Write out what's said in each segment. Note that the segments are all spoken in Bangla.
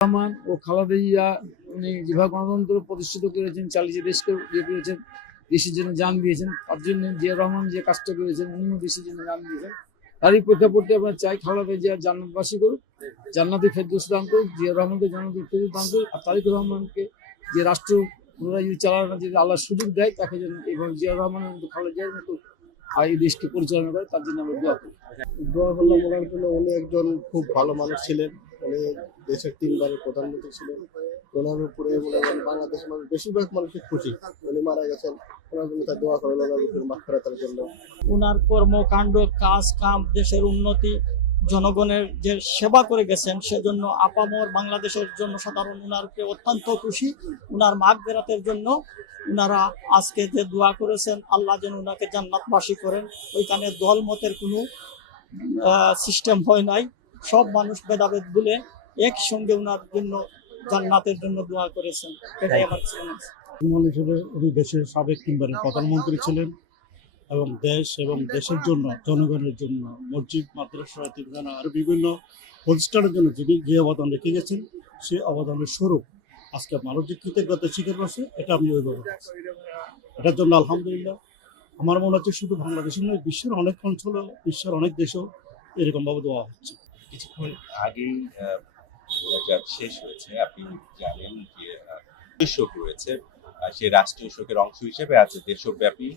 রহমান ও খালেদা জিয়া উনি যেভাবে গণতন্ত্র প্রতিষ্ঠিত করেছেন, চালিয়ে দেশকে ইয়ে করেছেন, দেশের জন্য জান দিয়েছেন, তার জন্য জিয়া রহমান যে কাজটা করেছেন উনিও দেশের জন্য জান দিয়েছেন। তারই প্রেক্ষাপটে আমরা চাই খালেদা জিয়া জান্নাতবাসী করুক, জান্নাতে ফেরদৌস দান করুক, জিয়া রহমানকে জান্নাতে ফেরদৌস দান করুক, আর তারেক রহমানকে যে রাষ্ট্র পুনরায় যদি চালানোর যদি আল্লাহ সুযোগ দেয় তাকে যেন এবং জিয়া রহমানের মতো খালেদা জিয়ার মতো আর এই দেশকে পরিচালনা করে, তার জন্য আমরা দোয়া করি। দোয়া করলাম ওনার জন্য। উনি একজন খুব ভালো মানুষ ছিলেন। উনি দেশের 3বারের প্রধানমন্ত্রী ছিলেন। ওনার উপরে বাংলাদেশের মানুষ বেশিরভাগ মানুষই খুশি। উনি মারা গেছেন, ওনার জন্য তার দোয়া করেন, ওনার উপরে মাগফিরাতের জন্য। ওনার কর্মকাণ্ড, কাজ কাম, দেশের উন্নতি, জনগণের যে সেবা করে গেছেন, সেজন্য আপামর বাংলাদেশের জন্য সাধারণ ওনার উপরে অত্যন্ত খুশি। ওনার মাগফিরাতের জন্য ওনারা আজকে যে দোয়া করেছেন, আল্লাহ যেন ওনাকে জান্নাতবাসী করেন। ওইখানে দলমতের কোনো সিস্টেম হয় নাই, সব মানুষ ভেদাভেদ ভুলে একসঙ্গে ওনার জন্য জান্নাতের জন্য দোয়া করেছেন। এটাই আমার হিসেবে উনি দেশের সাবেক 3বারের প্রধানমন্ত্রী ছিলেন এবং দেশ এবং দেশের জন্য, জনগণের জন্য, মসজিদ, মাদ্রাসা, এতিমখানা আর বিভিন্ন প্রতিষ্ঠানের জন্য যিনি যে অবদান রেখে গেছেন, সে অবদানের স্বরূপ আজকে মানুষ যে কৃতজ্ঞতা স্বীকার করছে, এটা আমি ওইভাবে এটার জন্য আলহামদুলিল্লাহ। আমার মনে হচ্ছে শুধু বাংলাদেশের নয়, বিশ্বের অনেক অঞ্চলে, বিশ্বের অনেক দেশেও এরকমভাবে দেওয়া হচ্ছে। কিছুক্ষণ আগেই শেষ হয়েছে, আপনি জানেন যে শোক রয়েছে, সেই রাষ্ট্রীয় শোকের অংশ হিসেবে আছে দেশব্যাপী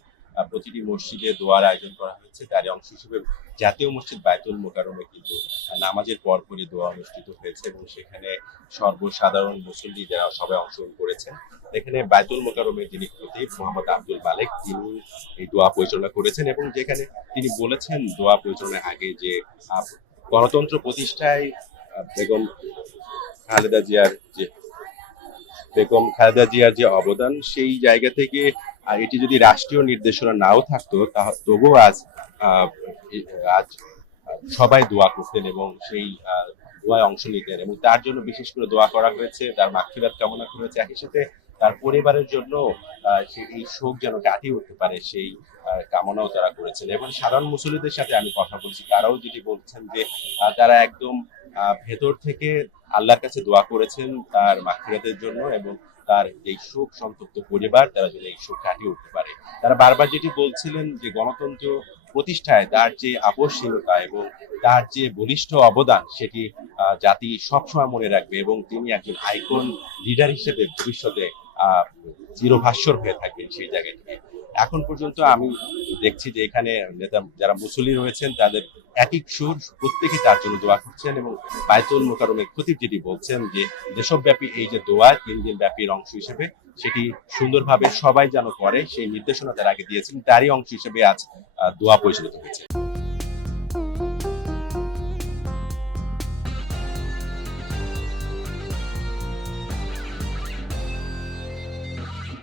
প্রতিটি মসজিদে দোয়ার আয়োজন করা হয়েছে। তারই অংশ হিসেবে জাতীয় মসজিদ বায়তুল মোকাররমে কিন্তু নামাজের পরপরই দোয়া অনুষ্ঠিত হয়েছে এবং সেখানে সর্বসাধারণ মুসল্লি যারা সবাই অংশগ্রহণ করেছেন। এখানে বায়তুল মোকাররমের যিনি খতিব মোহাম্মদ আব্দুল মালেক, তিনি এই দোয়া পরিচালনা করেছেন এবং যেখানে তিনি বলেছেন দোয়া পরিচালনার আগে যে গণতন্ত্র প্রতিষ্ঠায় বেগম খালেদা জিয়ার যে অবদান, সেই জায়গা থেকে এটি যদি রাষ্ট্রীয় নির্দেশনা নাও থাকতো, তবুও আজ সবাই দোয়া করতেন এবং সেই দোয়ায় অংশ নিতেন এবং তার জন্য বিশেষ করে দোয়া করা হয়েছে, তার মাগফিরাত কামনা করা হয়েছে। একই সাথে তার পরিবারের জন্য এই শোক যেন কাটিয়ে উঠতে পারে সেই কামনাও তারা করেছেন। এবং সাধারণ মুসল্লিদের সাথে আমি কথা বলছি, তারাও যেটি বলছেন যে তারা একদম ভেতর থেকে আল্লাহর কাছে দোয়া করেছেন তার মাগফিরাতের জন্য এবং তার এই শোক সন্তপ্ত পরিবার তারা যেন এই শোক কাটিয়ে উঠতে পারে। তারা বারবার যেটি বলছিলেন যে গণতন্ত্র প্রতিষ্ঠায় তার যে আপসহীনতা এবং তার যে বলিষ্ঠ অবদান, সেটি জাতি সবসময় মনে রাখবে এবং তিনি একজন আইকন লিডার হিসেবে ভবিষ্যতে চিরভাস্বর হয়ে থাকবেন সেই জায়গাটিকে। এখন পর্যন্ত আমি দেখছি যে এখানে নেতা যারা মুসল্লি রয়েছেন তাদের একই সুর, প্রত্যেকে তার জন্য দোয়া করছেন এবং বায়তুল মোকাররমের খতিব যেটি বলছেন যে দেশব্যাপী এই যে দোয়া 3 দিন ব্যাপীর অংশ হিসেবে সেটি সুন্দরভাবে সবাই যেন করে, সেই নির্দেশনা তার আগে দিয়েছেন, তারই অংশ হিসেবে আজ দোয়া পরিচালিত হয়েছে।